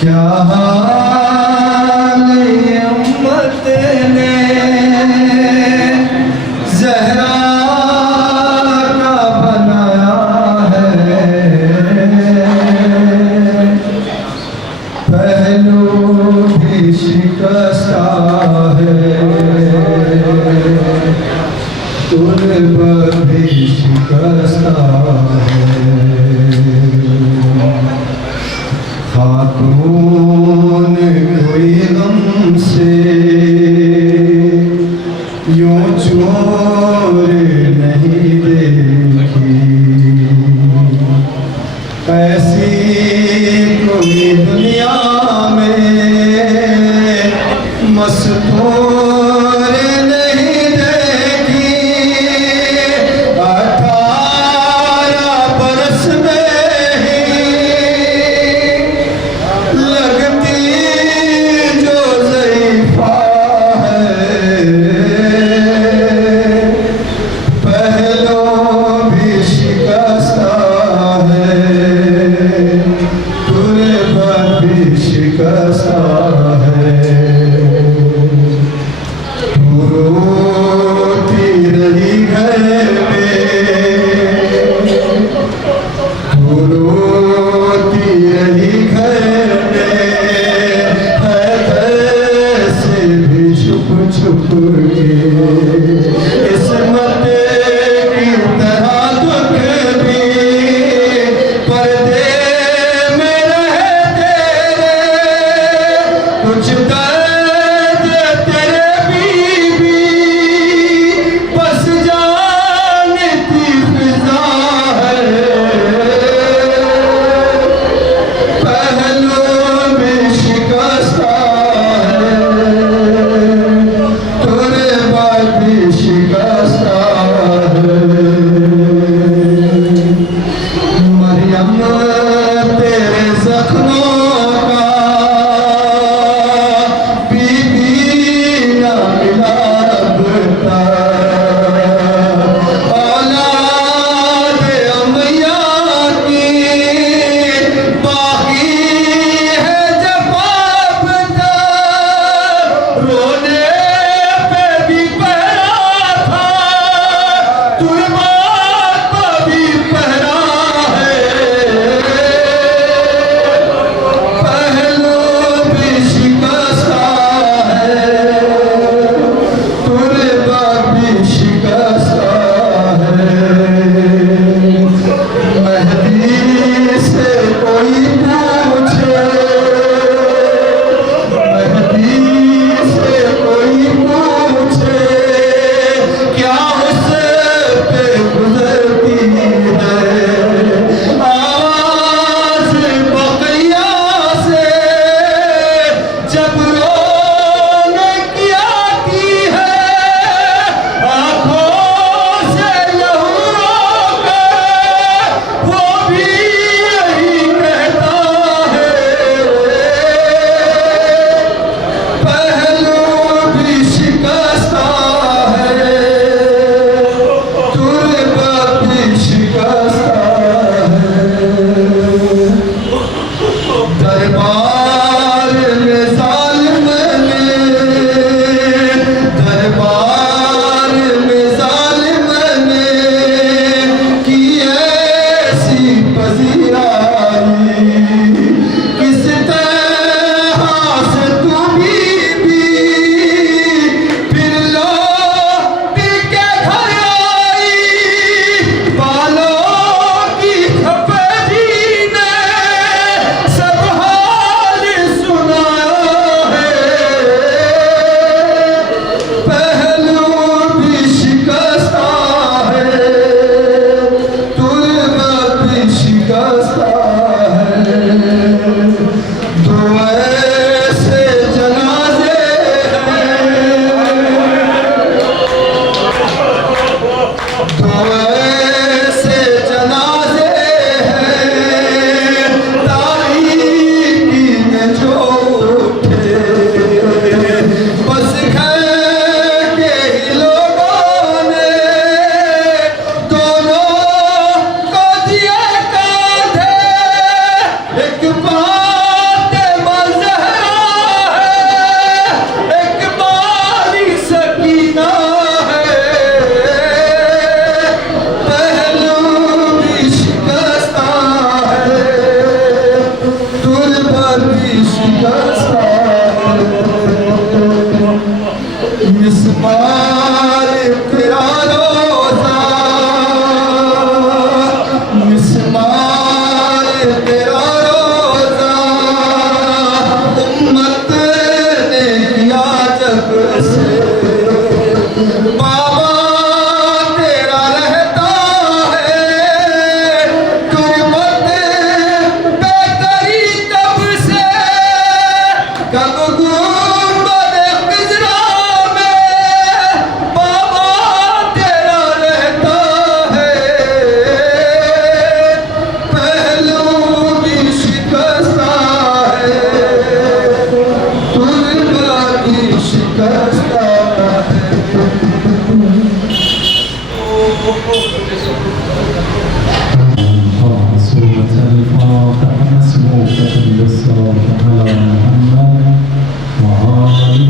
کیا حال امت نے زہرا کا بنایا ہے، پہلو بھی شکستہ ہے، طلب بھی شکستہ ہے۔ خاتون کوئی غم سے یوں چور نہیں دیکھی، ایسی کوئی دنیا میں مستور نہیں دیکھی۔ 18 سورة الفاتحة مسموحة بالصلاة على محمد وآل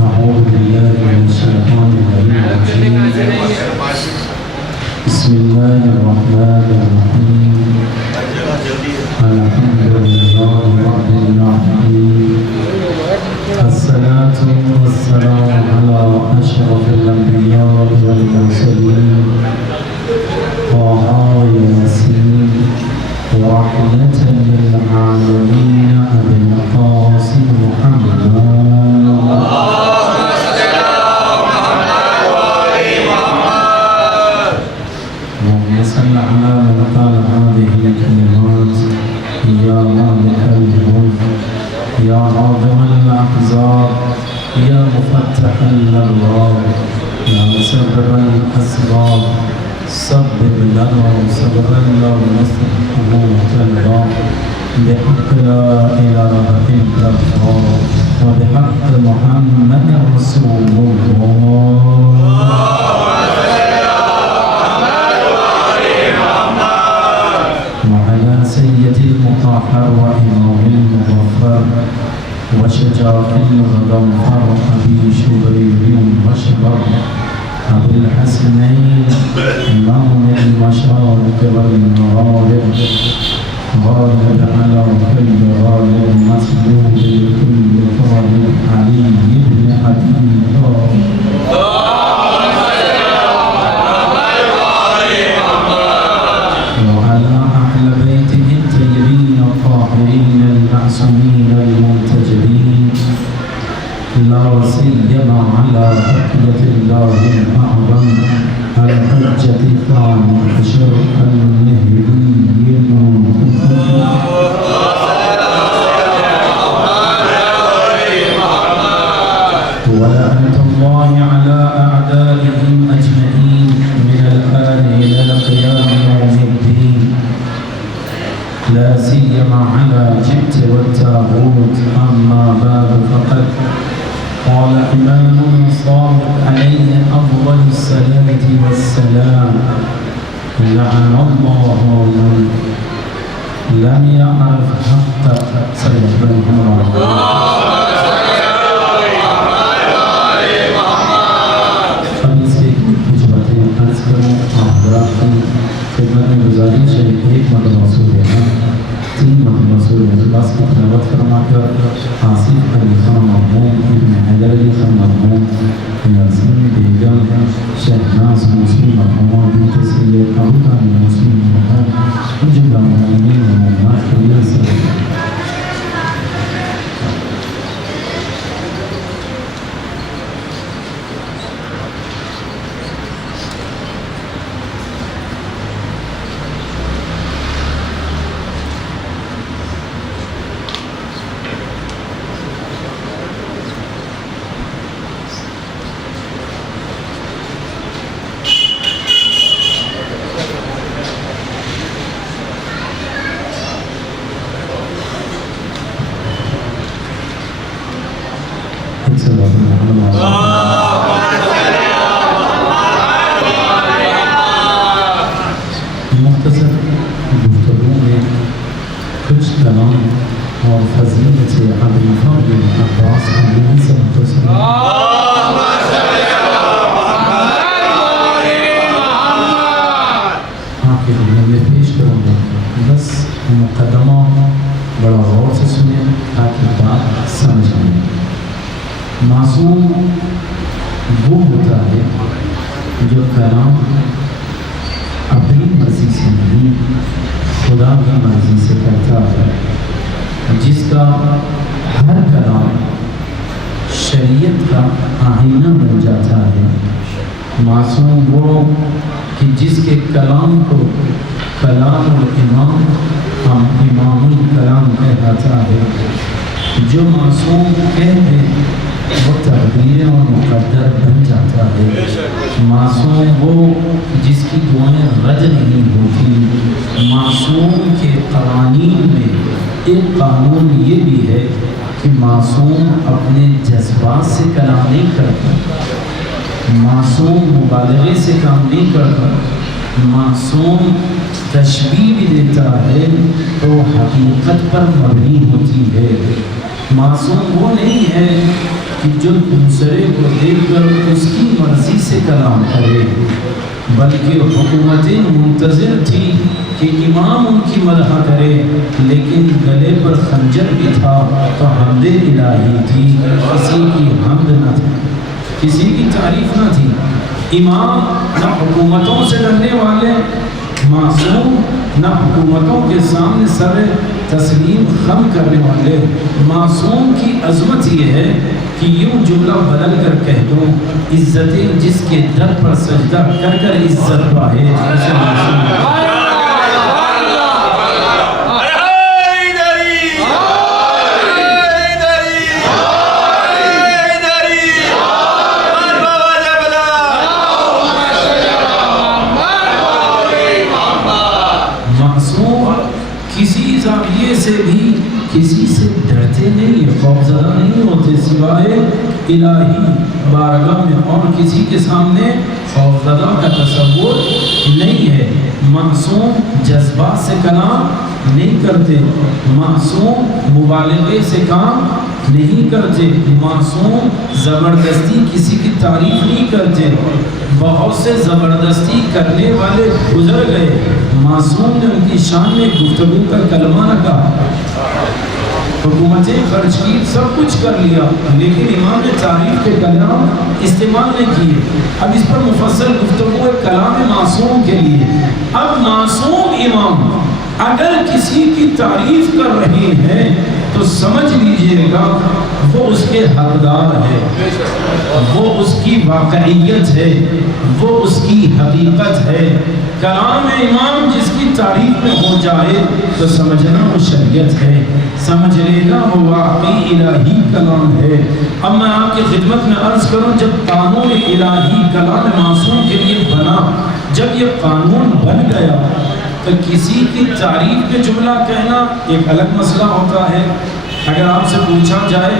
أعوذ بالله من الشيطان الرجيم بسم الله الرحمن الرحيم الحمد لله رب العالمين الصلاة والسلام على أشرف الأنبياء والمرسلين طه وياسين ورحمة للعالمين أبي القاسم محمد صل على من قال هذه الكلمات يا مالك الملك يا راجع الأحزاب يا مفتح الأبواب يا مسبب الأسباب سبب لنا صبرا لا نستحقه الله بحق لا إله إلا الله وبحق محمد رسول الله سيد المطهر وإمام المغفر وشجاع الغضنفر أبي شبيب وشبر أبي الحسنين إمام المشارق والمغارب غالب على كل غالب مسلوب لكل طالب علي بن حبيب وعلى أهل بيته الطيبين الطاهرين المعصومين المنتجبين لا سيما على بقية الله الأعظم الحجة الثاني عشر المهدي ولعنة الله على أعدائهم أجمعين من الآن إلى القيام يوم الدين لا سيما على جبت والتاغوت أما بعد فقد قال إمام صادق عليه أفضل الصلاة والسلام لعن الله من لم يعرف حق سيد الحرام خدمت میں گزارش ہے ایک مرتبہ سورہ ہے 3 مرتبہ سورہ اخلاص کی تلاوت فرما کر آصف علی خان مرحوم ابن حیدر علی خان مرحوم یاسین بیگم شہناز موسیقی مرحومہ بنت سید ابو طالب موسیقی مرحوم جملہ مومنین و مومنات کے لیے سلام مختصر گفتگو میں کچھ کلام اور فضیلت ابوالفضل عباس علیہ سے مختصر آپ کے خدمت میں پیش کروں گا بس مقدمہ بڑا غور سے سنیں تاکہ بات سمجھ آئے معصوم وہ ہوتا ہے جو کلام اپنی مرضی سے نہیں خدا کی مرضی سے کرتا ہے، جس کا ہر کلام شریعت کا آئینہ بن جاتا ہے۔ معصوم وہ کہ جس کے کلام کو کلام الامام ہم امام الکلام کہلاتا ہے۔ جو معصوم کہہ دے وہ تقدیر و مقدر بن جاتا ہے۔ معصوم وہ جس کی دعائیں رد نہیں ہوتی۔ معصوم کے قوانین میں ایک قانون یہ بھی ہے کہ معصوم اپنے جذبات سے کلام نہیں کرتا، معصوم مبالغے سے کام نہیں کرتا، معصوم تشبیہ بھی دیتا ہے تو حقیقت پر مبنی ہوتی ہے۔ معصوم وہ نہیں ہے کہ جو دوسرے کو دیکھ کر اس کی مرضی سے کلام کرے، بلکہ حکومتیں منتظر تھی کہ امام ان کی مدح کرے، لیکن گلے پر خنجر بھی تھا تو حمد الہی تھی، کسی کی حمد نہ تھی، کسی کی تعریف نہ تھی۔ امام نہ حکومتوں سے ڈرنے والے، معصوم نہ حکومتوں کے سامنے سر تسلیم خم کرنے والے۔ معصوم کی عظمت یہ ہے کہ یوں جملہ بدل کر کہہ دو، عزتیں جس کے در پر سجدہ کر کر عزت پائے، اسے معصوم کہتے ہیں۔ کسی زاویے سے بھی کسی سے ڈرتے نہیں، خوفزدہ نہیں ہوتے سوائے الہی بارگاہ میں، اور کسی کے سامنے خوفزدہ کا تصور نہیں ہے۔ معصوم جذبات سے کلام نہیں کرتے، معصوم مبالغے سے کام نہیں کرتے، معصوم زبردستی کسی کی تعریف نہیں کرتے۔ بہت سے زبردستی کرنے والے گزر گئے، معصوم نے ان کی شان میں گفتگو کا کلمہ نہ کہا، حکومتیں خرچ کی، سب کچھ کر لیا، لیکن امام نے تعریف کے کلام استعمال نہیں کیے۔ اب اس پر مفصل گفتگو ہے کلام معصوم کے لیے۔ اب معصوم امام اگر کسی کی تعریف کر رہے ہیں تو سمجھ لیجئے گا وہ اس کے حقدار ہے، وہ اس کی واقعیت ہے، وہ اس کی حقیقت ہے۔ کلام امام جس کی تعریف میں ہو جائے تو سمجھنا وہ شریعت ہے، سمجھ لینا وہ واقعی الہی کلام ہے۔ اب میں آپ کی خدمت میں عرض کروں، جب قانون الہی کلام معصوم کے لیے بنا، جب یہ قانون بن گیا تو کسی کی تعریف میں جملہ کہنا ایک الگ مسئلہ ہوتا ہے۔ اگر آپ سے پوچھا جائے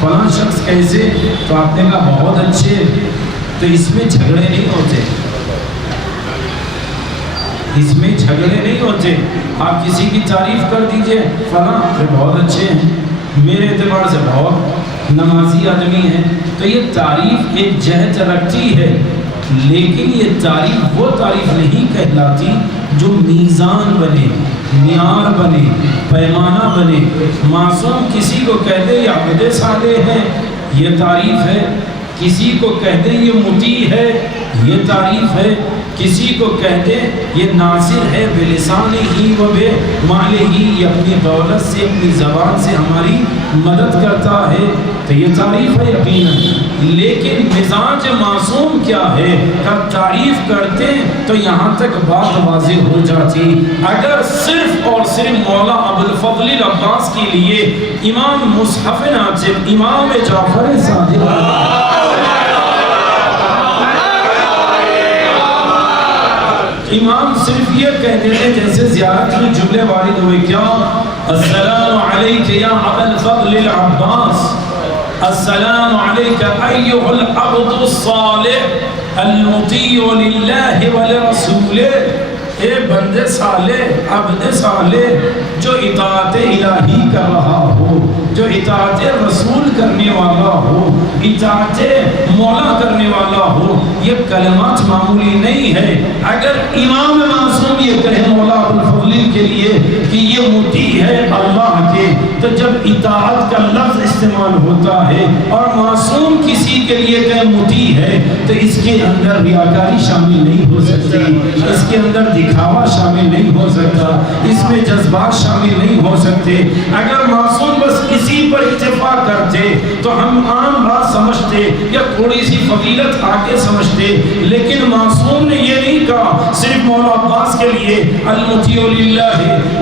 فلاں شخص کیسے، تو آپ نے کہا بہت اچھے، تو اس میں جھگڑے نہیں ہوتے، اس میں جھگڑے نہیں ہوتے۔ آپ کسی کی تعریف کر دیجئے، فلاں بہت اچھے ہیں، میرے اعتبار سے بہت نمازی آدمی ہے، تو یہ تعریف ایک جہت رکھتی ہے، لیکن یہ تعریف وہ تعریف نہیں کہلاتی جو میزان بنے، معیار بنے، پیمانہ بنے۔ معصوم کسی کو کہتے یہ عبد صالح ہے، یہ تعریف ہے، کسی کو کہتے یہ مطیع ہے، یہ تعریف ہے، کسی کو کہتے یہ ناصر ہے بلسان ہی و بے مال ہی، یہ اپنی دولت سے اپنی زبان سے ہماری مدد کرتا ہے، تو یہ تعریف ہے یقیناً۔ لیکن مزاج معصوم کیا ہے، جب تعریف کرتے تو یہاں تک بات واضح ہو جاتی۔ اگر صرف اور صرف مولا ابوالفضل العباس کے لیے امام مصحف ناطق امام جعفر صادق امام صرف یہ کہتے تھے، جیسے زیارت میں جملے وارد ہوئے، کیا السلام علیک یا ابا الفضل العباس، السلام علیک ایھا العبد الصالح المطیع للہ ولرسولہ، اے بندے صالح، عبد صالح جو اطاعت الہی کر رہا ہو، جو اطاعت رسول کرنے والا ہو، اطاعت مولا کرنے والا ہو، یہ کلمات معمولی نہیں ہے۔ اگر امام معصوم یہ کہے مولا ابوالفضل کے لیے کہ یہ مطیع ہے اللہ کے، تو جب اطاعت کا لفظ استعمال ہوتا ہے اور معصوم کسی کسی کے لیے کہ مطیع ہے تو اس کے اندر ریاکاری شامل نہیں ہو سکتی، اس کے اندر دکھاوا شامل نہیں ہو سکتا، اس میں جذبات شامل نہیں ہو سکتے۔ اگر معصوم بس اسی پر اتفاق کرتے تو ہم عام بات سمجھتے یا تھوڑی سی فضیلت آگے سمجھتے، لیکن معصوم نے یہ نہیں کہا صرف مولا عباس کے لیے المطیع للہ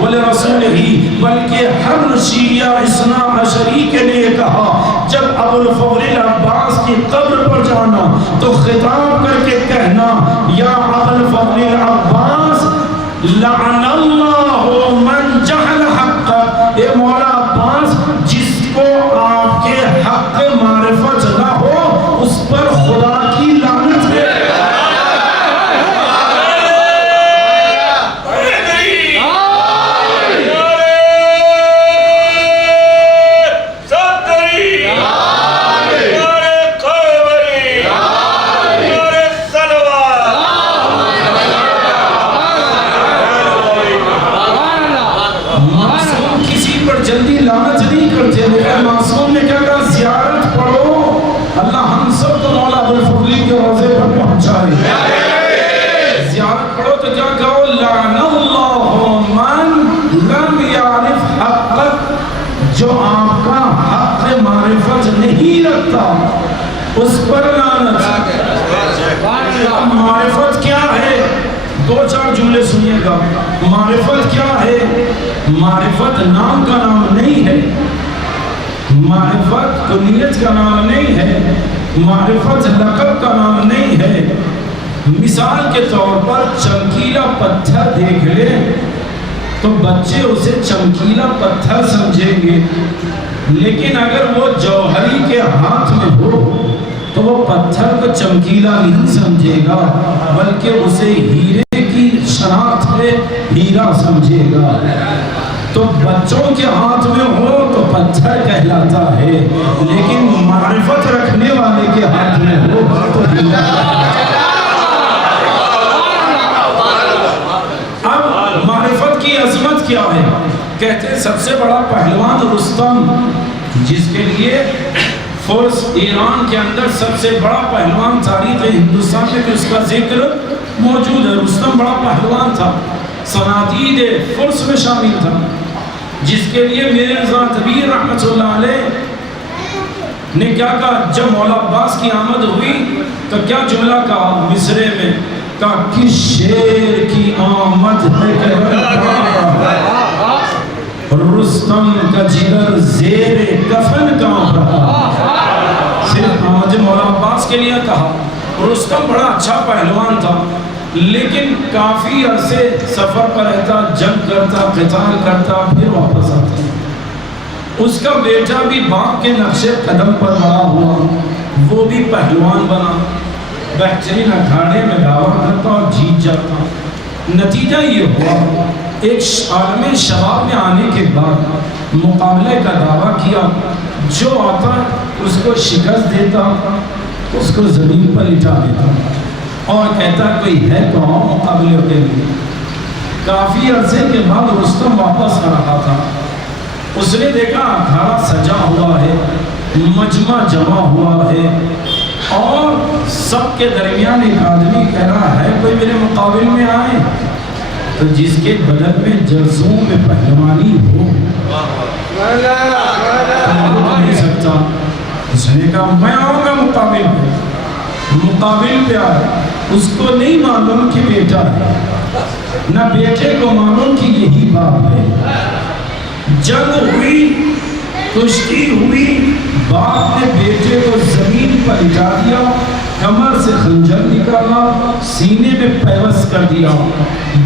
ولرسولہ، بلکہ ہر شیعہ اثنا عشری کے لیے کہا۔ جب ابو الفضل عباس کی قبر پر جانا تو خطاب کر کے کہنا یا ابو الفضل عباس لعن اللہ من جہل حق، اے مولا عباس جس کو آپ کے حق معرفت نہ ہو اس پر خدا کی لعنت ہے۔ معصوم نے کیا کہا؟ زیارت پڑھو، اللہ ہم سب کو مولا ابو الفضل کے روضے پر پہنچائے۔ زیارت پڑھو تو کیا کہو؟ لعن اللہ من لم یعرف حق، جو آپ کا حق معرفت نہیں رکھتا اس پر لعنت۔ معرفت کیا ہے؟ دو چار جملے سنیے گا۔ معرفت کیا ہے؟ معرفت نام کا نام نہیں ہے، معرفت کنیت کا نام نہیں ہے، معرفت لقب کا نام نہیں ہے۔ مثال کے طور پر چمکیلا پتھر دیکھ لے تو بچے اسے چمکیلا پتھر سمجھیں گے، لیکن اگر وہ جوہری کے ہاتھ میں ہو تو وہ پتھر کو چمکیلا نہیں سمجھے گا، بلکہ اسے ہیرے کی شناخت ہے، ہیرا سمجھے گا۔ تو بچوں کے ہاتھ میں ہو تو پتھر کہلاتا ہے، لیکن معرفت رکھنے والے کے ہاتھ میں ہو تو ہیرا۔ اب معرفت کی عظمت کیا ہے؟ کہتے ہیں سب سے بڑا پہلوان رستم، جس کے لیے فرس ایران کے اندر سب سے بڑا پہلوان تاریخ ہندوستان میں کہ اس کا ذکر موجود ہے۔ رستم بڑا پہلوان تھا، صنادید فرس میں شامل تھا، جس کے لیے میرے رضا طبیر رحمت اللہ علیہ نے کیا کہا؟ جب مولا عباس کی آمد ہوئی تو کیا جملہ کہا مصرے میں؟ کہا کس شیر کی آمد ہے رستم کا جگر زیر کفن کام رہا۔ صرف آمد مولا عباس کے لیے کہا۔ رستم بڑا اچھا پہلوان تھا، لیکن کافی عرصے سفر پر رہتا، جنگ کرتا، قتال کرتا، پھر واپس آتا۔ اس کا بیٹا بھی باپ کے نقش قدم پر بڑا ہوا، وہ بھی پہلوان بنا، بہترین اکھاڑے میں دعویٰ کرتا اور جیت جاتا۔ نتیجہ یہ ہوا ایک عالم شباب میں آنے کے بعد مقابلے کا دعویٰ کیا، جو آتا اس کو شکست دیتا، اس کو زمین پر لٹا دیتا اور کہتا کوئی ہے تو آؤ مقابلے کے لیے۔ کافی عرصے کے بعد رستم واپس آ رہا تھا، اس نے دیکھا اکھاڑا سجا ہوا ہے، مجمع جمع ہوا ہے، اور سب کے درمیان ایک آدمی کہہ رہا ہے کوئی میرے مقابل میں آئے، تو جس کے بدن میں جرسوں میں پہلوانی ہو نہیں سکتا۔ اس نے کہا میں آؤں گا مقابل پہ آئے۔ اس کو نہیں معلوم کہ بیٹا ہے، نہ بیٹے کو معلوم کہ یہی باپ ہے۔ جنگ ہوئی، کشتی ہوئی، باپ نے بیٹے کو زمین پر لٹا دیا، کمر سے خنجر نکالا، سینے میں پیوست کر دیا۔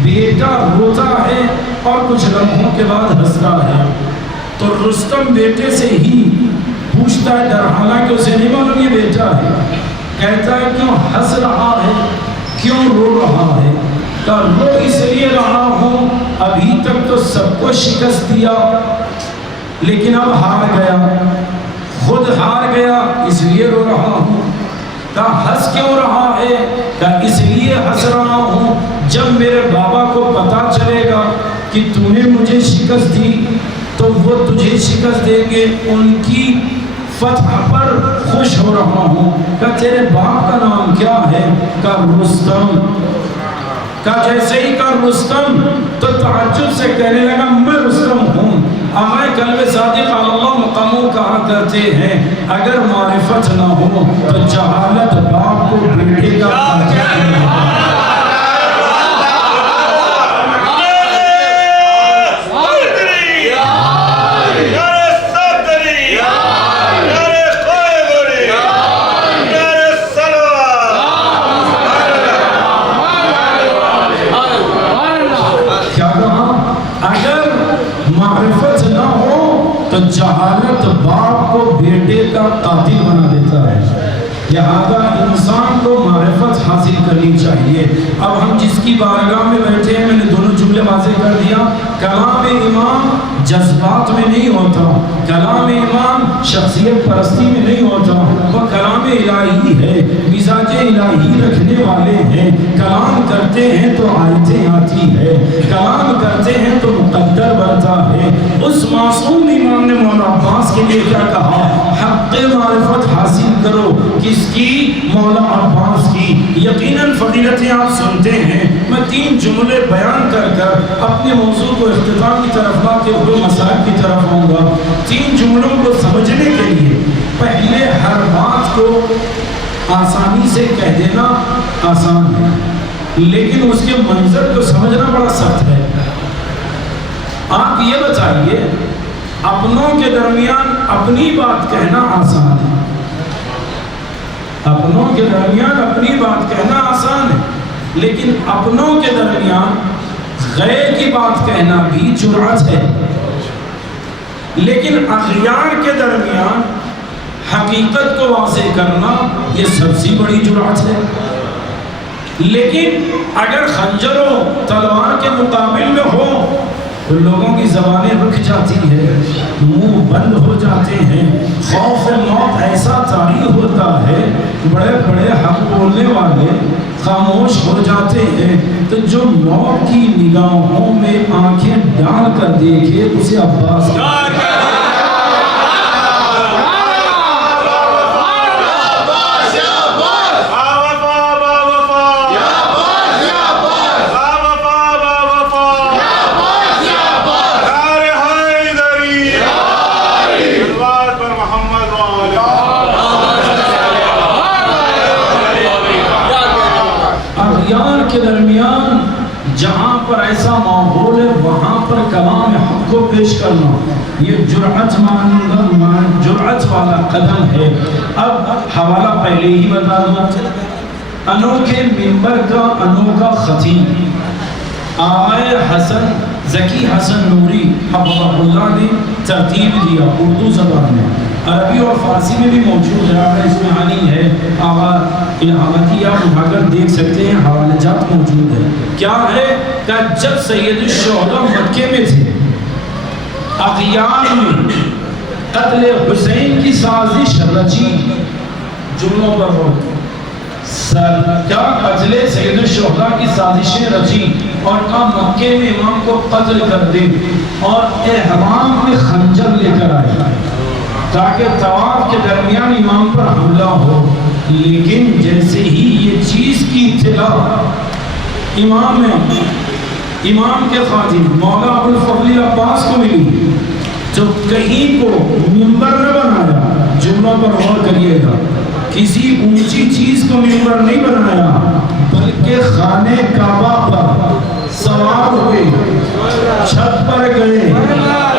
بیٹا روتا ہے اور کچھ لمحوں کے بعد ہنستا ہے، تو رستم بیٹے سے ہی پوچھتا ہے، در حالانکہ اسے نہیں معلوم یہ بیٹا ہے، کہتا ہے کیوں ہنس رہا ہے، کیوں رو رہا ہے؟ کہ رو اس لیے رہا ہوں ابھی تک تو سب کو شکست دیا، لیکن اب ہار گیا، خود ہار گیا اس لیے رو رہا ہوں۔ کہ ہنس کیوں رہا ہے؟ کہ اس لیے ہنس رہا ہوں جب میرے بابا کو پتا چلے گا کہ تو نے مجھے شکست دی تو وہ تجھے شکست دیں گے، ان کی فتح پر خوش ہو رہا ہوں۔ کہا تیرے باپ کا نام کیا ہے؟ کہا رستم۔ کہا جیسے ہی کہا رستم تو تعجب سے کہنے لگا میں رستم ہوں۔ آقائے قلب صادق اللہ مقاموں کہا کرتے ہیں اگر معرفت نہ ہو تو جہالت باپ کو بیٹے کا جہالت باپ کو بیٹے کا قاتل بنا دیتا ہے۔ لہذا انسان کو معرفت حاصل کرنی چاہیے۔ اب ہم جس کی بارگاہ میں بیٹھے ہیں، میں نے دونوں جملے واضح کر دیا، کلام امام جذبات میں نہیں ہوتا، کلام امام شخصیت پرستی میں نہیں ہوتا، وہ کلام الہی ہے، مزاج الہی رکھنے والے ہیں۔ کلام کرتے ہیں تو آیتیں آتی ہے، کلام کرتے ہیں تو مقدر بنتا ہے۔ اس معصوم امام نے مولا عباس کے لیے کیا کہا؟ حق معرفت حاصل کرو۔ کس کی؟ مولا عباس کی۔ یقیناً فضیلتیں آپ سنتے ہیں، میں 3 جملے بیان کر کر اپنے موضوع کو اختتام کی طرف لاتے ہوئے مسائل کی طرف آؤں گا۔ 3 جملوں کو سمجھنے کے لیے پہلے ہر بات کو آسانی سے کہہ دینا آسان ہے، لیکن اس کے منظر کو سمجھنا بڑا سخت ہے۔ آپ یہ بتائیے، اپنوں کے درمیان اپنی بات کہنا آسان ہے، اپنوں کے درمیان اپنی بات کہنا آسان ہے، لیکن اپنوں کے درمیان غیر کی بات کہنا بھی جرأت ہے۔ لیکن اغیار کے درمیان حقیقت کو واضح کرنا یہ سب سے بڑی جرأت ہے۔ لیکن اگر خنجر و تلوار کے مقابل میں ہو تو لوگوں کی زبانیں رک جاتی ہیں، منہ بند ہو جاتے ہیں، خوف موت ایسا طاری ہوتا ہے، بڑے بڑے حق بولنے والے خاموش ہو جاتے ہیں۔ تو جو موت کی نگاہوں میں آنکھیں ڈال کر دیکھے اسے عباس کے درمیان جہاں پر ایسا ماحول ہے وہاں پر کلام حق کو پیش کرنا یہ جرأت والا قدم ہے۔ اب حوالہ پہلے ہی بتا دوں، انوکھے منبر کا انوکھا خطیب آقائے حسن ذکی حسن نوری حفظہ اللہ نے ترتیب دیا اردو زبان میں، عربی اور فارسی میں بھی موجود ہے، آقا اسماعیلی ہے، آقا الہامتی آپ اٹھا کر دیکھ سکتے ہیں، حوالہ جات موجود ہے۔ کیا ہے کہ جب سید الشہداء مکے میں تھے، اغیار میں قتل حسین کی سازش رچی، جملوں پر ہو کیا قتل سید الشہداء کی سازشیں رچی اور کہا مکے میں امام کو قتل کر دے، اور احرام میں خنجر لے کر آئے تاکہ طواف کے درمیان امام پر حملہ ہو۔ لیکن جیسے ہی یہ چیز کی اطلاع امام کے خادم مولا ابوالفضل عباس کو ملی تو کہیں کو منبر نہ بنایا، جملوں پر غور کریے گا، کسی اونچی چیز کو منبر نہیں بنایا بلکہ خانہ کعبہ پر سوار ہوئے، چھت پر گئے،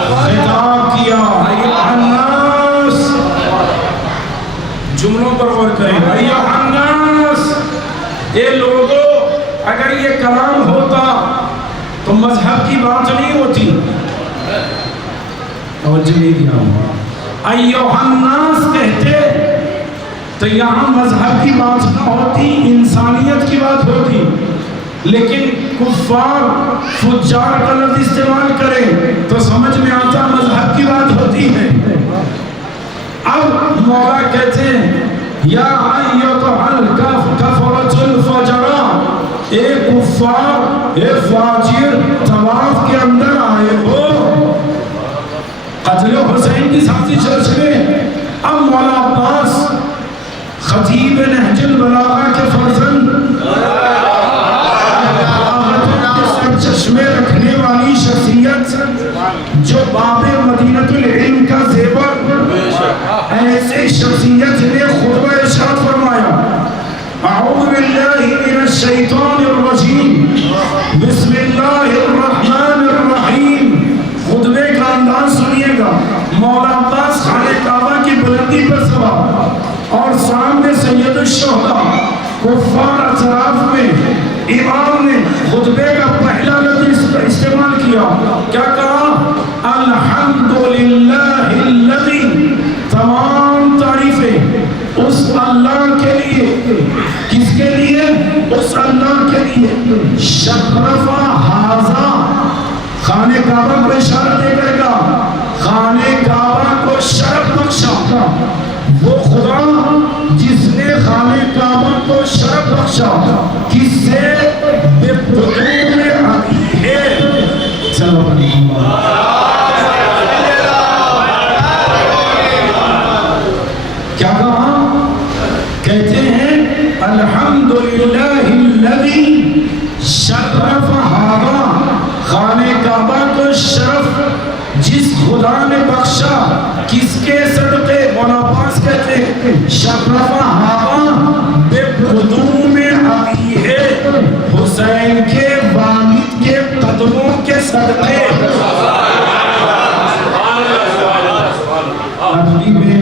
خطاب کیا، ایھا الناس، جملوں پر غور کریں، ایھا الناس، اے لوگوں، اگر یہ کلام ہوتا تو مذہب کی بات نہیں ہوتی، توجہ نہیں دیا ہوں، ایھا الناس کہتے تو یہاں مذہب کی بات نہ ہوتی، انسانیت کی بات ہوتی، لیکن کفار فجار کا لفظ استعمال کریں تو سمجھ میں آتا مذہب کی بات ہوتی ہے۔ اب مولا کہتے ہیں یا ایھا الکفرۃ الفجرا، اے کفار، اے فاجر، طواف کے اندر آئے ہو، قتل حسین کی سازش رچ میں۔ اب خطیب نہج البلاغہ کے فرزند، چشمے رکھنے والی شخصیت، جو باب مدینہ العلم کا زیور، ایسے شخصیت نے خطبہ ارشاد فرمایا، اعوذ باللہ من الشیطان الرجیم، بسم اللہ الرحمن الرحیم۔ خطبے کا انداز سنیے گا، مولا عباس خانہ کعبہ کی بلندی پر سوار اور سامنے سید الشہداء، کفار اطراف میں امام نے خطبے کا پہلا لفظ استعمال کیا، کیا کہا؟ الحمدللہ الذی، تمام تعریفیں اس اللہ کے لیے، کس کے لیے؟ اس اللہ کے لیے، شرف ھذا، خانہ کعبہ کو اشارہ دے کرے گا، خانہ کعبہ کو شرف بخشا، وہ خدا جس نے خانہ کعبہ کو شرف بخشا، کس سے؟ بقدوم ابیہ، صلی اللہ علیہ وسلم۔ کیا کہا؟ کہتے ہیں الحمدللہ الذی شرف ھذا، خانہ کعبہ کو شرف جس خدا نے بخشا، کس کے صدقے؟ مولا عباس کہتے ہیں شرف ھذا بقدوم ابیہ، حسین کے والد کے قدموں کے صدقے۔ عربی میں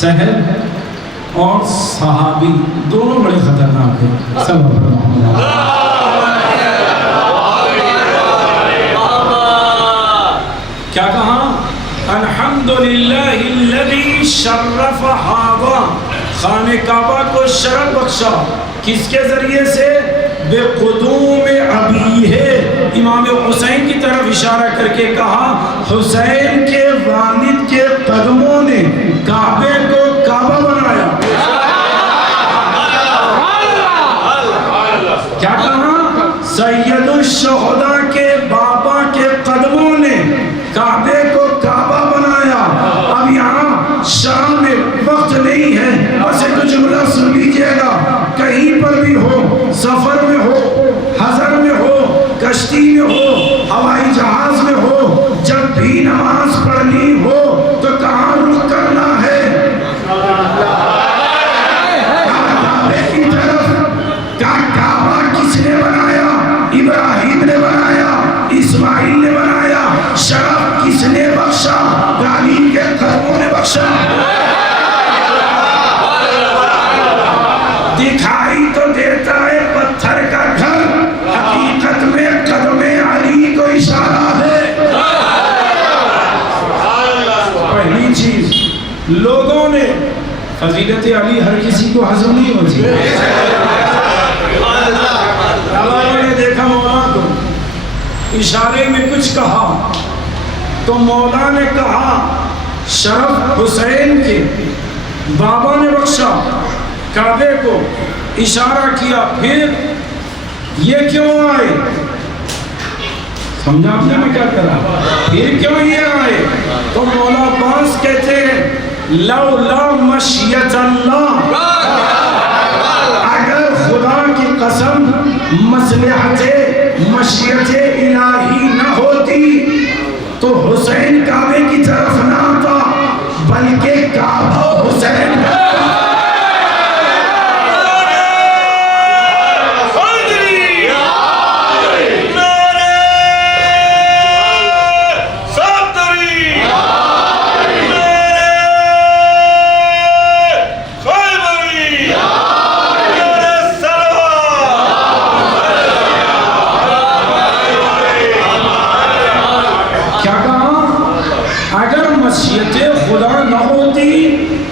سہل اور صحابی دونوں بڑے خطرناک ہیں، صلی اللہ علیہ وسلم۔ کیا کہا؟ الحمدللہ الذی شرف ھذا، خانہ کعبہ کو شرف بخشا، کس کے ذریعے سے؟ بقدوم ابیہ، امام حسین کی طرف اشارہ کر کے کہا حسین کے والد کے قدموں نے کعبے کو کعبہ بنایا۔ کیا کہا؟ سید الشہداء کے بابا کے قدموں نے کعبے کو کعبہ بنایا۔ اب یہاں شام میں وقت نہیں ہے، بس ایک جملہ سن لیجئے گا، کہیں پر بھی ہو، سفر میں ہو، حضر میں ہو، کشتی میں ہو، ہوائی جہاز میں ہو، جب بھی نماز پڑھنی ہو تو کہاں رخ کرنا ہے؟ کعبے کی طرف۔ کعبہ کس نے بنایا؟ ابراہیم نے بنایا، اسماعیل نے بنایا۔ شرف کس نے بخشا؟ علی کے قدموں نے بخشا۔ دکھائی تو دیتا ہے پتھر کا گھر، حقیقت میں قدم علی کو اشارہ ہے۔ پہلی چیز، لوگوں نے فضیلت علی ہر کسی کو ہضم نہیں ہوتی، لوگوں نے دیکھا مولا کو اشارے میں کچھ کہا تو مولا نے کہا شرف حسین کے بابا نے بخشا، کعبے کو اشارہ کیا، پھر یہ کیوں آئے؟ سمجھا آپ نے میں کیا کرا؟ پھر کیوں یہ آئے؟ تو مولا عباس کہتے ہیں لولا مشیت اللہ، اگر خدا کی قسم مشیت الہی نہ ہوتی تو حسین کعبے کی طرف نہ آتا، بلکہ کعبہ حسین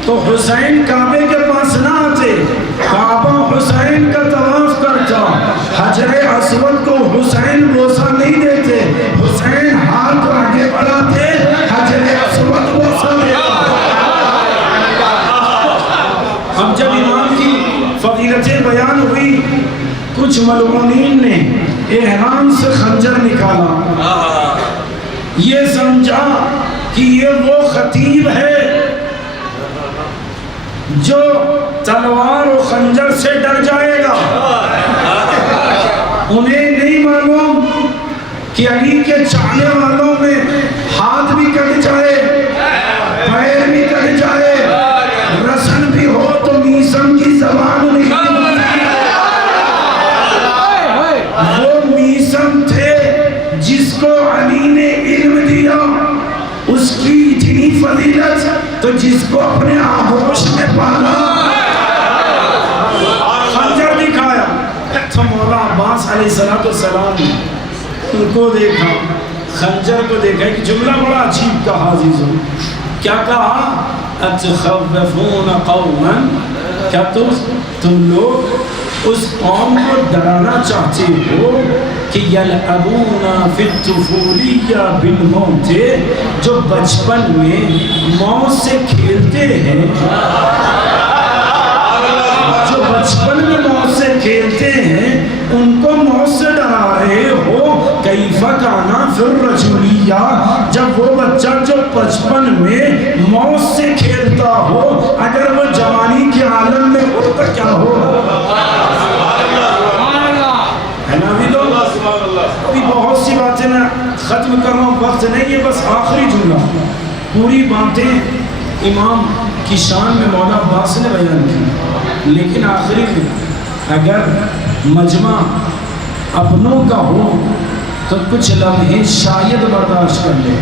تو حسین کعبے کے پاس نہ آتے، کعبہ حسین کا طواف کرتا، حجر اسود کو حسین بوسہ نہیں دیتے، حسین ہاتھ آگے بڑھاتے، حجر اسود بوسہ دیتا۔ اب جب امام کی فضیلتیں بیان ہوئی، کچھ ملعونین نے احرام سے خنجر نکالا، یہ سمجھا کہ یہ وہ خطیب ہے جو تلوار و خنجر سے ڈر جائے گا انہیں نہیں معلوم کہ علی کے چاہنے والوں میں ہاتھ بھی کٹ جائے پیر بھی کٹ جائے رسن بھی ہو تو میسم کی زبان نہیں وہ میسم تھے جس کو علی نے علم دیا اس کی اتنی فضیلت تو جس کو اپنے آغوش میں پالا خنجر دکھایا تو مولا عباس علیہ السلام ان کو دیکھا خنجر کو دیکھا ایک جملہ بڑا عجیب کہا عزیزوں کیا کہا اتخوفون قوما کیا تم لوگ اس قوم کو ڈرانا چاہتے ہو کہ یلعبون فی الطفولیہ بالموت جو بچپن میں موت سے کھیلتے ہیں جو بچپن میں موت سے کھیلتے ہیں ان کو موت سے ڈرا رہے ہو کیف کانا فی الرجولیہ جب وہ بچہ جو بچپن میں موت سے کھیلتا ہو اگر وہ جوانی کے عالم میں ہو تو کیا ہو ہے نا بھی لوگ ابھی بہت سی باتیں میں ختم کر رہا ہوں وقت نہیں ہے بس آخری جملہ پوری باتیں امام کی شان میں مولا عباس نے بیان کی لیکن آخری میں اگر مجمع اپنوں کا ہو تو کچھ لمحے شاید برداشت کر لیں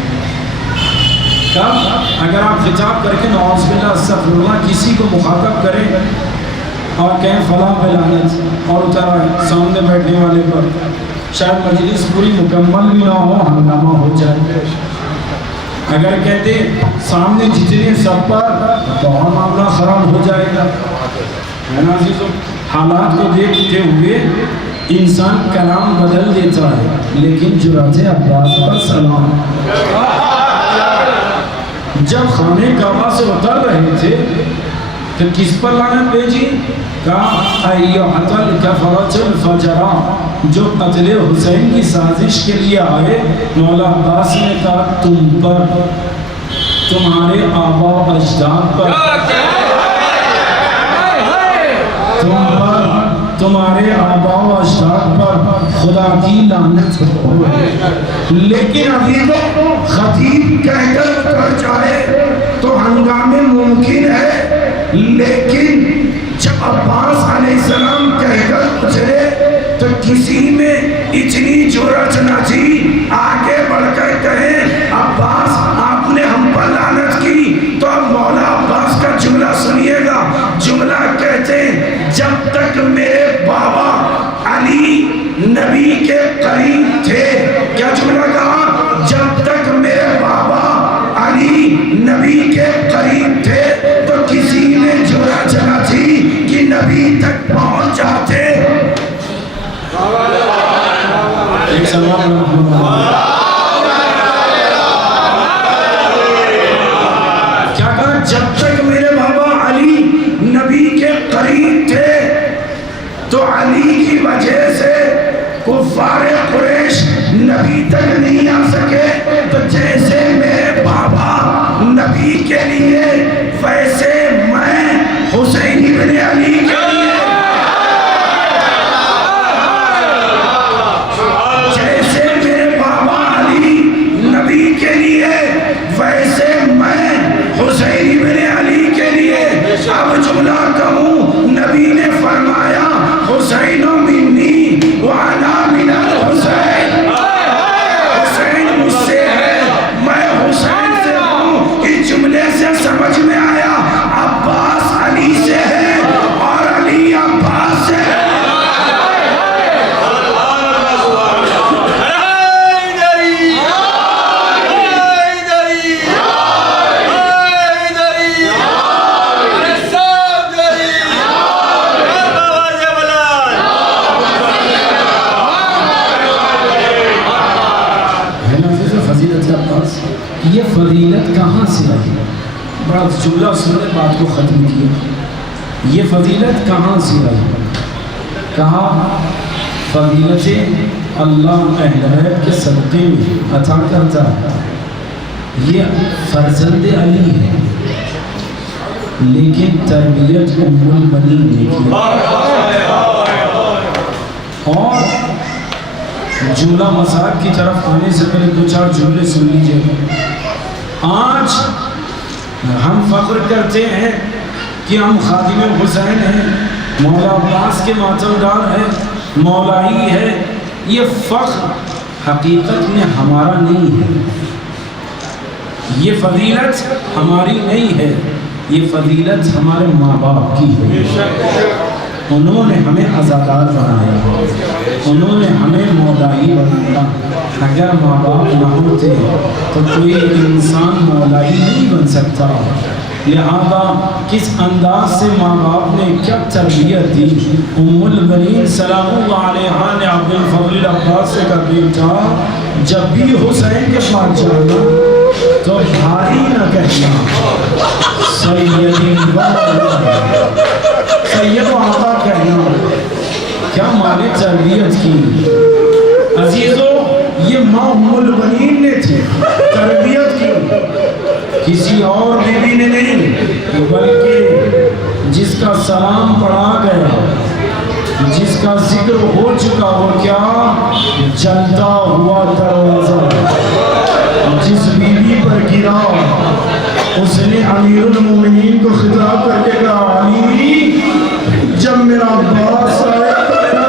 کب اگر آپ خطاب کر کے نعوذ باللہ استغفر اللہ کسی کو مخاطب کریں اور کہیں فلاں پہ لعنت اور اتر آئے سامنے بیٹھنے والے پر شاید مجلس پوری مکمل بھی نہ ہو ہنگامہ ہو جائے اگر کہتے سامنے جتنے سب پر تو اور معاملہ خراب ہو جائے گا ہے نا عزیزوں حالات کو دیکھتے ہوئے انسان کلام بدل دیتا ہے لیکن جرأت عباس پر سلام جب خانے کعبہ سے اتر رہے تھے تو کس پر لعنت بھیجی کہا ایھۃ الکفرۃ الفجرا جو قتل حسین کی سازش کے لیے آئے مولا عباس نے کہا تم پر تمہارے آبا و اجداد پر تم پر تمہارے آبا و اجداد پر خدا کی لعنت ہو لیکن عزیزوں خطیب کہہ کر جائے تو ہنگامے ممکن ہے لیکن جب عباس علیہ السلام کہہ کر گزرے تو کسی میں اتنی جرأت نہ تھی آگے بڑھ کر کہیں عباس آپ نے ہم پر لعنت کی تو اب مولا عباس کا جملہ سنیے گا جملہ کہتے ہیں جب تک میرے بابا علی نبی کے قریب تھے کیا جملہ کہا جب تک میرے بابا علی نبی کے قریب تھے تو کسی نے جرأت نہ تھی کہ نبی تک پہنچ جاتے ایک سلام کیا کہا جب تک میرے بابا علی نبی کے قریب تھے تو علی کی وجہ سے کفار قریش نبی تک نہیں آ سکے تو جیسے میرے بابا نبی کے لیے ویسے میں حسین ابن علی کے لیے جیسے میرے بابا علی نبی کے لیے ویسے میں حسین ابن علی کے لیے اب جملہ کہوں نبی نے فرمایا حسین منی وانا من الحسین حسین مجھ سے ہے میں حسین سے ہوں اس جملے سے سمجھ میں آیا عباس علی سے ہے اور علی عباس سے ہے یہ فضیلت کہاں سے آئی بڑا جملہ سننے بات کو ختم کیا یہ فضیلت کہاں سے آئی کہا فضیلت اللہ اہل بیت کے صدقے میں عطا کرتا ہے یہ فرزند علی ہے لیکن تربیت ام البنین نے کی. اور جملہ مذاق کی طرف آنے سے پہلے دو چار جملے سن لیجئے. آج ہم فخر کرتے ہیں کہ ہم خادم حسین ہیں، مولا عباس کے ماتمدار ہیں، مولائی ہے. یہ فخر حقیقت میں ہمارا نہیں ہے، یہ فضیلت ہماری نہیں ہے، یہ فضیلت ہمارے ماں باپ کی ہے. انہوں نے ہمیں عزادار بنایا، انہوں نے ہمیں مولائی بنایا. اگر ماں باپ نہ ہوتے تو کوئی انسان مولائی نہیں بن سکتا. لہذا کس انداز سے ماں باپ نے کیا تربیت دی. ام البنین سلام اللہ علیہا نے عبد الفضل عباس سے کہا بیٹا جب بھی حسین کے پاس جانا تو بھائی نہ کہنا، سیدی سید و آقا کہنا. کیا مانے تربیت کی عزیزو. یہ ماں ام البنین نے تھی تربیت کی، کسی اور بیوی نے نہیں، بلکہ جس کا سلام پڑھا گیا، جس کا ذکر ہو چکا وہ کیا جلتا ہوا دروازہ جس بیوی پر گرا، اس نے امیر المومنین کو خطاب کر کے کہا علی جب میرا عباس آئے تو میرا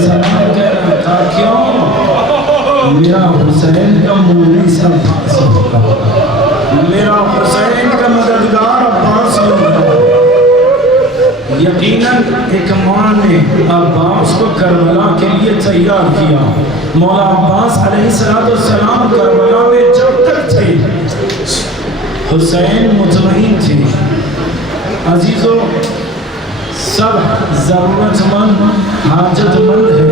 سلام کہنا تھا. کیوں؟ میرا حسین کا مولی سا عباس ہوگا، میرا حسین کا مددگار عباس ہوگا. یقیناً ایک ماں نے عباس کو کربلا کے لیے تیار کیا. مولا عباس علیہ السلام کربلا میں جب تک تھے حسین مطمئن تھے. عزیزو سب ضرورت مند حاجت مند ہے.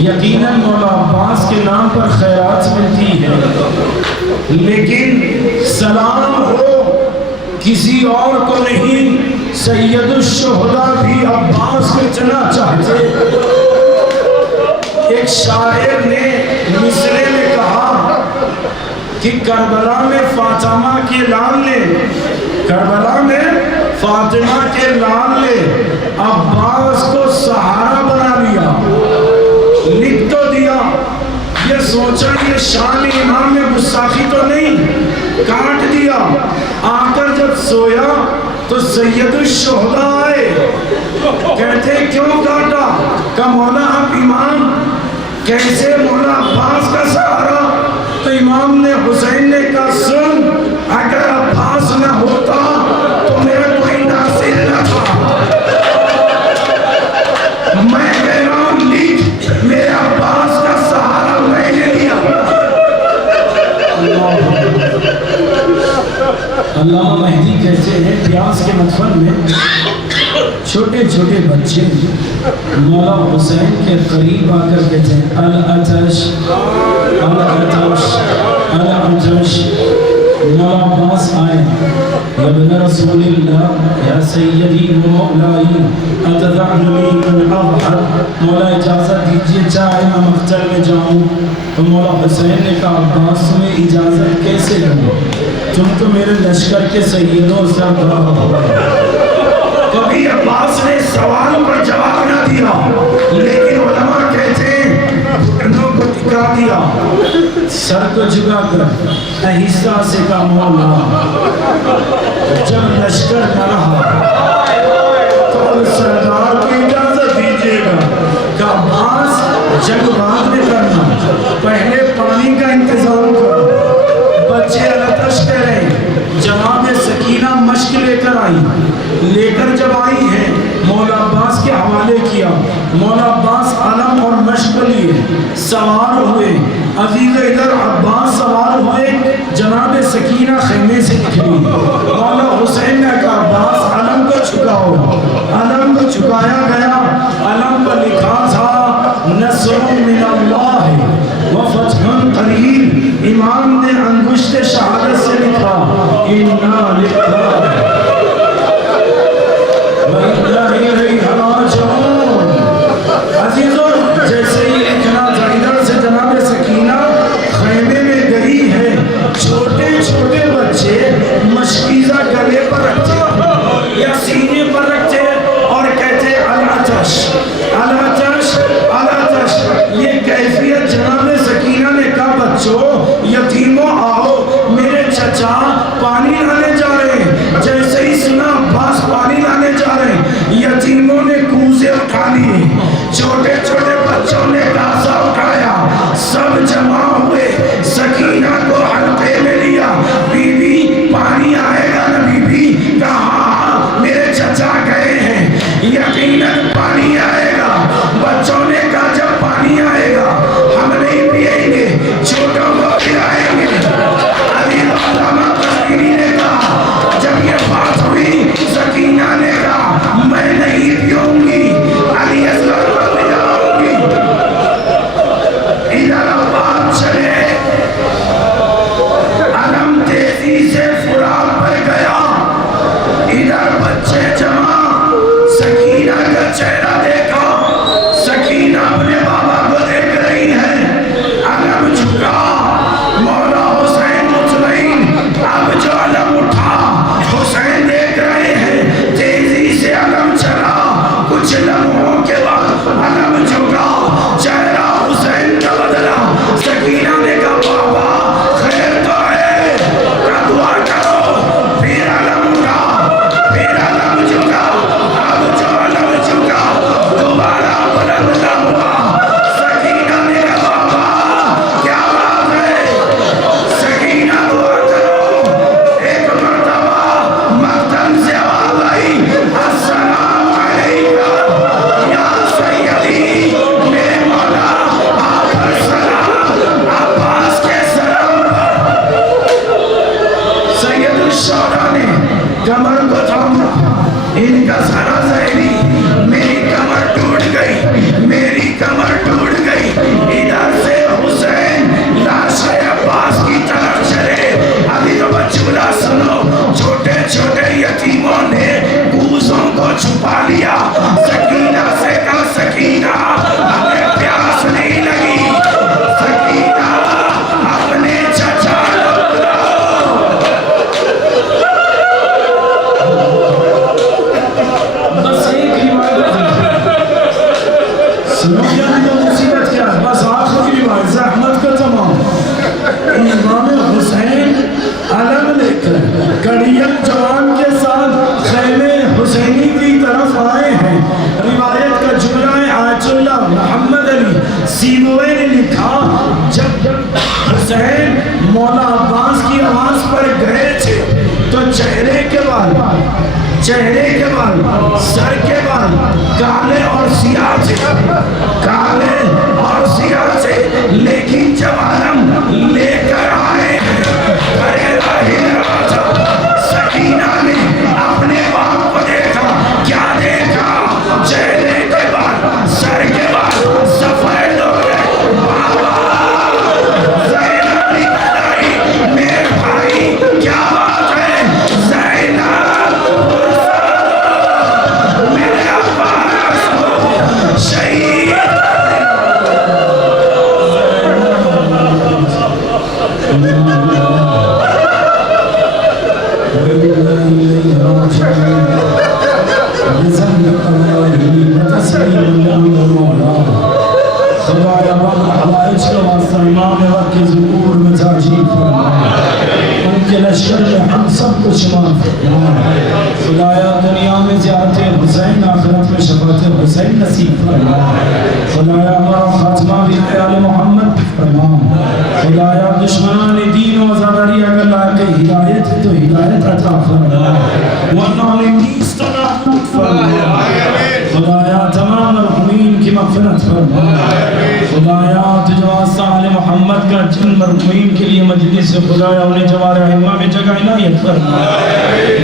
یقیناً مولا عباس کے نام پر خیرات ملتی ہے، لیکن سلام ہو کسی اور کو نہیں. سید الشہداء بھی عباس کو اتنا چاہتے. ایک شاعر نے مصرے میں کہا کہ کربلا میں فاطمہ کے لال نے، کربلا میں فاطمہ کے لال نے عباس کو سہارا بنا لیا. لکھ تو دیا، یہ سوچا یہ شان امام میں گستاخی تو نہیں، کاٹ دیا. آ کر جب سویا تو سید الشہداء آئے، کہتے کیوں کاٹا؟ کہ مولا آپ امام کیسے مولا عباس کا سہارا؟ تو امام نے حسین نے کہا سن، اگر عباس نہ ہوتا تو میرا کوئی ناصر نہ تھا. میں کہہ رہا ہوں لکھ، میرے عباس کا سہارا میں نے لیا. علامہ مہدی کہتے ہیں پیاس کے مدفن میں چھوٹے چھوٹے بچے مولا حسین کے قریب آ کر کہتے ہیں العطش العطش العطش. مولا عباس آئے، یا ابن رسول اللہ یا سیدی و مولائی اتدعنی من اضحک، مولا اجازت دیجئے چاہے میں مقتل میں جاؤں. تو مولا حسین نے کہا عباس میں اجازت کیسے لوں، تم تو میرے لشکر کے سیدوں سردار ہو. کبھی عباس نے سوال پر جواب نہ دیا، لیکن علماء کہتے ہیں گھٹنوں کو ٹکا دیا، سر کو جھکا کر اہستہ سے کہا مولا جب لشکر نہ رہا تو سردار کو اجازت دیجیے گا کہ عباس جنگ بعد میں کرنا، پہلے پانی کا انتظام کرو. بچے العطش کہہ رہے ہیں. جناب سکینہ مشق لے کر آئی، لے کر جب آئی ہیں مولا عباس کے حوالے کیا. مولا عباس علم اور مشق لیے سوار ہوئے. عزیز ادھر عباس سوار ہوئے، جناب سکینہ خیمے سے نکلی. مولا حسین نے کہا عباس علم کو چھکاؤ. علم کو چھکایا گیا. علم پر لکھا تھا نصر من اللہ و فتح قریب. امام نے انگشت شہادت سے لکھا انا للہ و انا الیہ راجعون. عزیزوں جیسے ہی لکھنا تھا ادھر سے جناب علی الجوان کے ساتھ خیمے حسینی کی طرف آئے ہیں. روایت کا جملہ ہے آیت اللہ محمد علی سینوے نے لکھا جب حسین مولا عباس کی آواز پر گئے تھے تو چہرے کے بال سر کے بال کالے اور سیاہ تھے, کالے اور سیاہ تھے, لیکن جب علم لے کر آئے سکینہ نے اپنے باپ کو دیکھا, کیا دیکھا؟ چہرے کے بال سر کے بال سفید ہو گئے. میرے بھائی کیا بات ہے, زینب میرے عباس کو شہید خدایا رب حوائج کا واسطہ امام وقت کے ظہور میں تاجیل فرما, ان کے لشکر میں ہم سب کو شمار فرما. خدایا دنیا میں زیارت حسین, آخرت میں شفاعت حسین نصیب فرما. خدایا ہمارا خاتمہ بھی آل محمد فرما. خدایا دشمنان دین و آزاداری اگر لائق ہدایت تو ہدایت عطا فرما, ورنہ نیست و نابود فرما. خدایا تمام مرحومین کی مغفرت فرما. خدایا تجھے واسطہ آل محمد کا جن مرحومین کے لیے مجلس سے خدایا انہیں جوار احمہ میں جگہ عنایت فرما.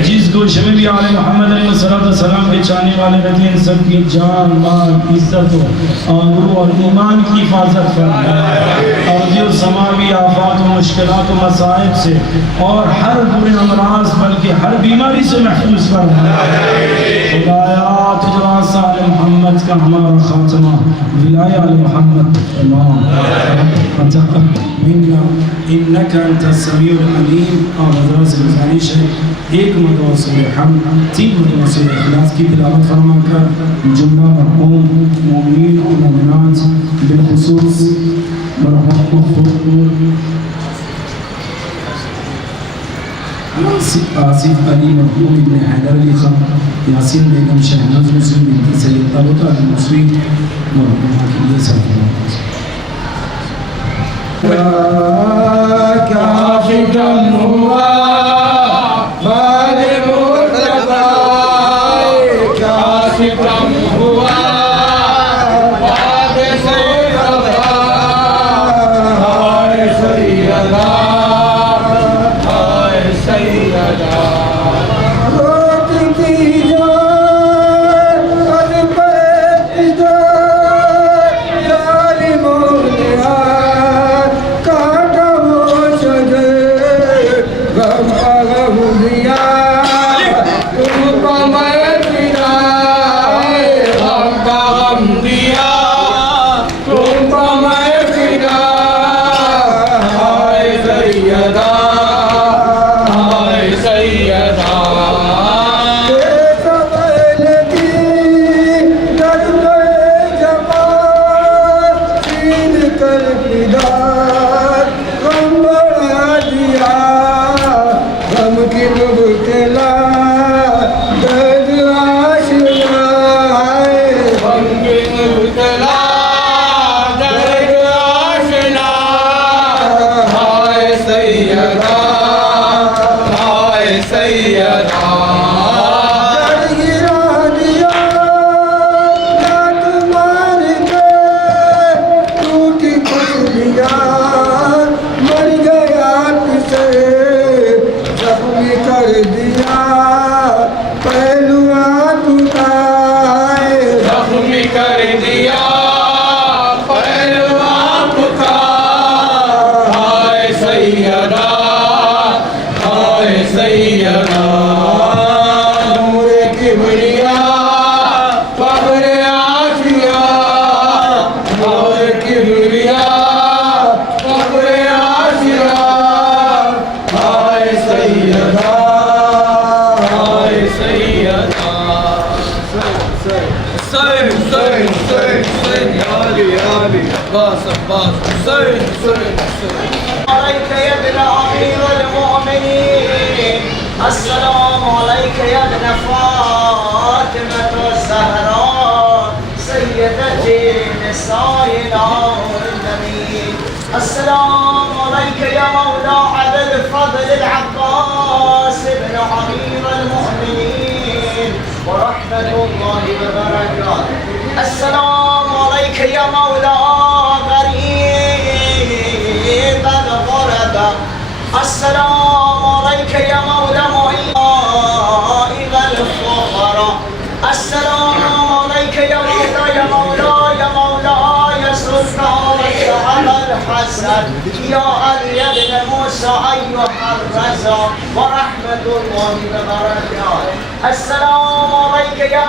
جس گوشے میں بھی آل محمد علیہ السلام بچانے والے رہتے ہیں سب کی جان مال عزت و آبرو اور ایمان کی حفاظت فرما. ارضی و سماوی آفات و مشکلات و مصائب سے اور ہر برے امراض بلکہ ہر بیماری سے محفوظ فرما. خدایا تجھے واسطہ آل محمد کا ہمارا خاتمہ ولایہ آل محمد امام فتقبل منا انك انت السميع العليم. اور حضرات سے گزارش ہے ایک مرتبہ سورہ حمد 3 مرتبہ سورہ اخلاص کی تلاوت فرما کر جملہ مرحوم مومنین و مومنات بالخصوص مرحوم آصف علی مرحوم ابن حیدر علی خان, یاسین بیگم شہناز مسلم بنتی سید طلعت علی مصری مرحومہ کے لیے سلام. کافی کم ہوا بال مرتضی, کافی کم ہوا باد سیدہ, ہائے سیدہ ہائے سیدہ. روکتی جان از پیدا ظالموں نے کاٹا وہ شجر غم غم دیا تم کو میں پلا, غم کا غم دیا تم کو میں پلا. ہائے سیدہ ہائے سیدہ. عليك يا ابن أمير المؤمنين السلام عليك يا ابن فاطمة الزهراء سيدتي نساء العالمين. السلام عليك يا مولى أبي الفضل العباس بن أمير المؤمنين ورحمة الله وبركاته. السلام عليك يا مولى غريب الغرباء. السلام عليك يا مولى معين الفقراء. السلام عليك يا مولى يا مولى يا مولى يا سلطان أبا الحسن يا علي بن موسى أيها الرزاق ورحمة الله وبركاته. السلام عليك يا